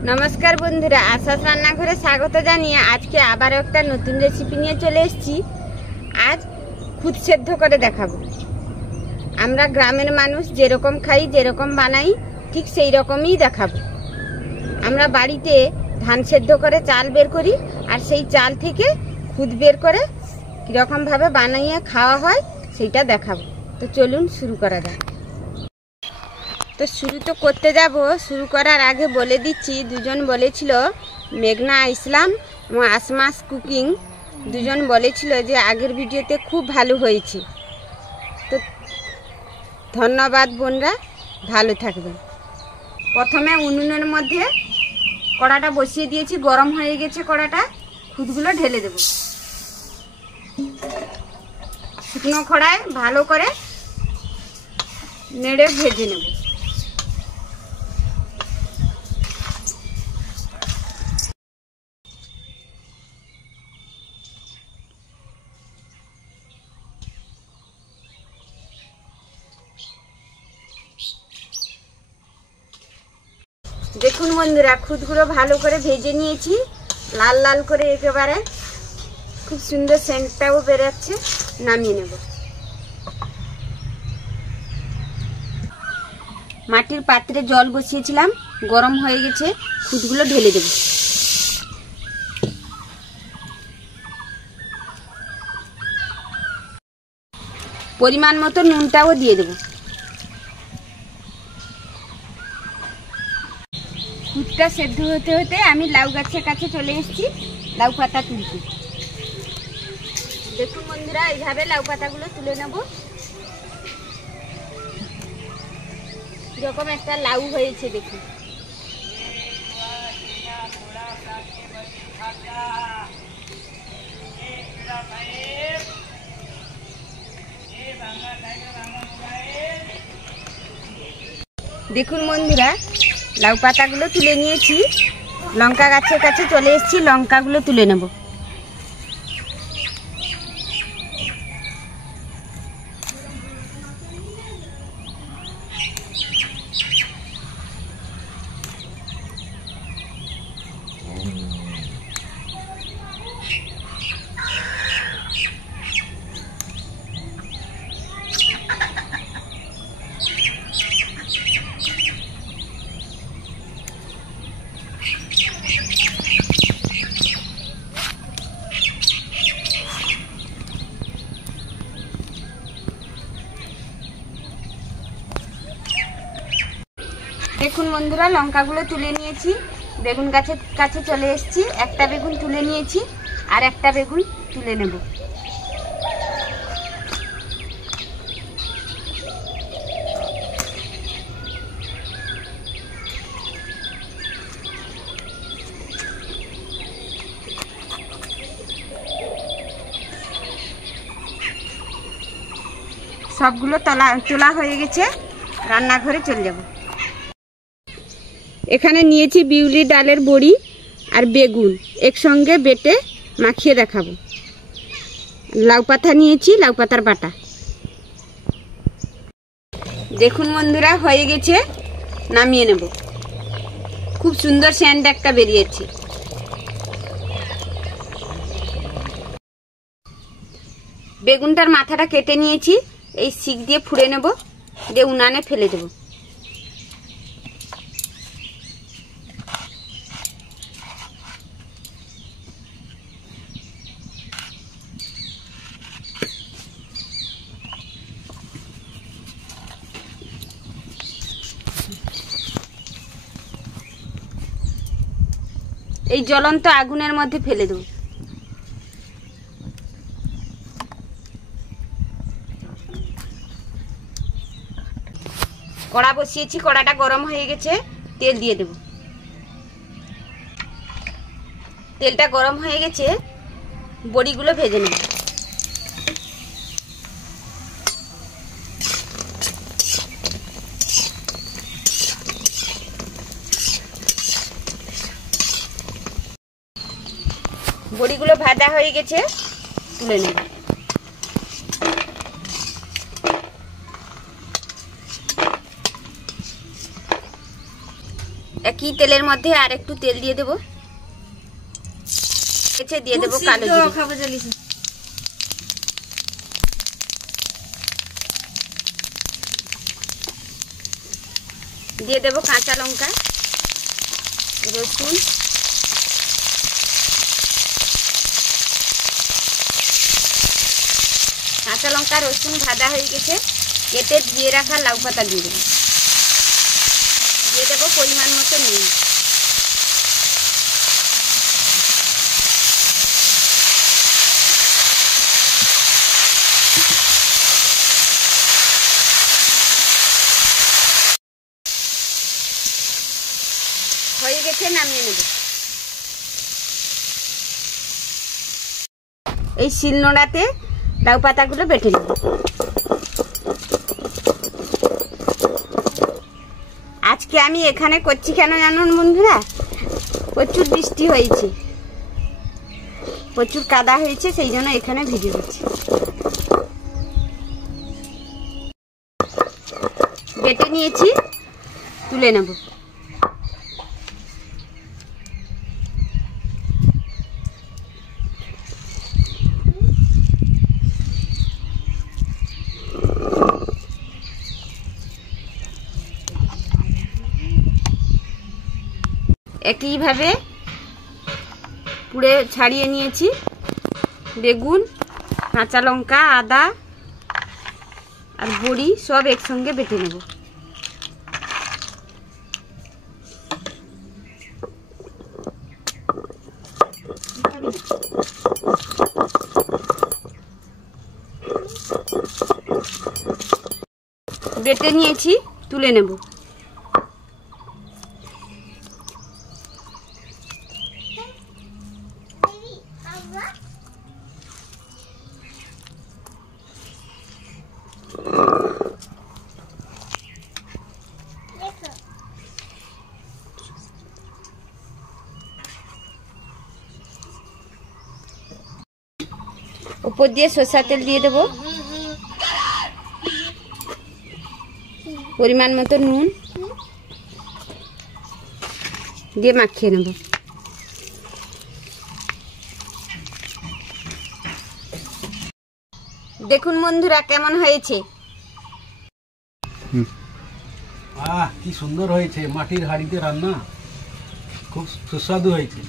नमस्कार बंधुरा आशास रान्नाघरे स्वागत जानिए आज के आबार एक नतून रेसिपि निये चले एसेछि। आज खुद सेদ্ধ करे देखाबो। आमरा ग्रामेर मानुष जेरकम खाई जेरकम बानाई ठीक सेई रकमई देखाबो। आमरा बाड़ीते धान सेদ্ধ करे चाल बेर करी और सेई चाल थेके खुद बेर करे किरकम भावे बानाइए खावा हय सेटा देखाबो। तो चलुन शुरू करा जाक। तो शुरू तो करते যাব। शुरू करार आगे बोले दिচ্ছি দুজন বলেছিল মেঘনা ইসলাম এবং আসমাস কুকিং দুজন বলেছিল যে আগের ভিডিওতে খুব ভালো হয়েছে। তো ধন্যবাদ বোনরা, ভালো থাকবেন। প্রথমে উনুনের মধ্যে কড়াটা বসিয়ে দিয়েছি, গরম হয়ে গেছে কড়াটা। খুদগুলো ঢেলে দেব। শুকনো খড়ায় ভালো করে নেড়ে ভেজে নেব। देखुन बंधुरा खुदगुलो भालो करे भेजे निয়েছি, लाल लाल करे एकेबारे खूब सुंदर सेंटटाও বেরোচ্ছে। নামিয়ে নেব। মাটির পাত্রে জল বসিয়েছিলাম, গরম হয়ে গেছে, খুদগুলো ঢেলে দেব। পরিমাণ মতো নুনটাও দিয়ে দেব। খুদটা সেদ্ধ হতে হতে আমি লাউ গাছের কাছে চলে এসেছি লাউ পাতা তুলতে। দেখুন বন্ধুরা, এইভাবে লাউ পাতাগুলো তুলে নেব। এরকম একটা লাউ হয়েছে দেখুন। দেখুন বন্ধুরা, লাউ পাতাগুলো তুলে নিয়েছি। লঙ্কা গাছের কাছে চলে এসেছি, লঙ্কাগুলো তুলে নেব। দেখুন বন্ধুরা, লঙ্কাগুলো তুলে নিয়েছি। বেগুন গাছের কাছে চলে এসেছি, একটা বেগুন তুলে নিয়েছি আর একটা বেগুন তুলে নেব। সবগুলো তোলা হয়ে গেছে, রান্নাঘরে চলে যাব। এখানে নিয়েছি বিউলি ডালের বড়ি আর বেগুন একসঙ্গে বেটে মাখিয়ে দেখাবো। লাউ পাতা নিয়েছি, লাউ পাতার বাটা। দেখুন বন্ধুরা, হয়ে গেছে, নামিয়ে নেব। খুব সুন্দর সেন্ট একটা বেরিয়েছে। বেগুনটার মাথাটা কেটে নিয়েছি, এই শিক দিয়ে ফুড়ে নেব, দিয়ে উনানে ফেলে দেব। এই জ্বলন্ত আগুনের মধ্যে ফেলে দেব। কড়া বসিয়েছি, কড়াটা গরম হয়ে গেছে, তেল দিয়ে দেব। তেলটা গরম হয়ে গেছে, বড়িগুলো ভেজে নেব। বড়িগুলো ভাজা হয়ে গেছে, তুলে নেব। একই তেলের মধ্যে আর একটু তেল দিয়ে দেবো, দিয়ে দেবো কালো জিরে, দিয়ে দেবো কাঁচা লঙ্কা, রসুন, কাঁচা লঙ্কা রসুন ভাজা হয়ে গেছে। কেটে ধুয়ে রাখা লাউ পাতা দিয়ে দেবো, দিয়ে দেবো পরিমাণ মতো নুন। হয়ে গেছে, নামিয়ে নেব। এই শিলনোড়াতে লাউ পাতাগুলো বেটে নেব। আজকে আমি এখানে করছি কেন জানুন বন্ধুরা, প্রচুর বৃষ্টি হয়েছে, প্রচুর কাদা হয়েছে, সেই জন্য এখানে ভিডিও করছি। বেটে নিয়েছি, তুলে নেব। একইভাবে পুড়ে ছাড়িয়ে নিয়েছি বেগুন, কাঁচা লঙ্কা, আদা আর বড়ি সব একসঙ্গে বেটে নেব। বেটে নিয়েছি, তুলে নেব। উপর দিয়ে সরষের তেল দিয়ে দেবো, পরিমাণ মতো নুন দিয়ে মাখিয়ে নেব। দেখুন বন্ধুরা কেমন হয়েছে। কি সুন্দর হয়েছে, মাটির হাঁড়িতে রান্না, খুব সুস্বাদু হয়েছে।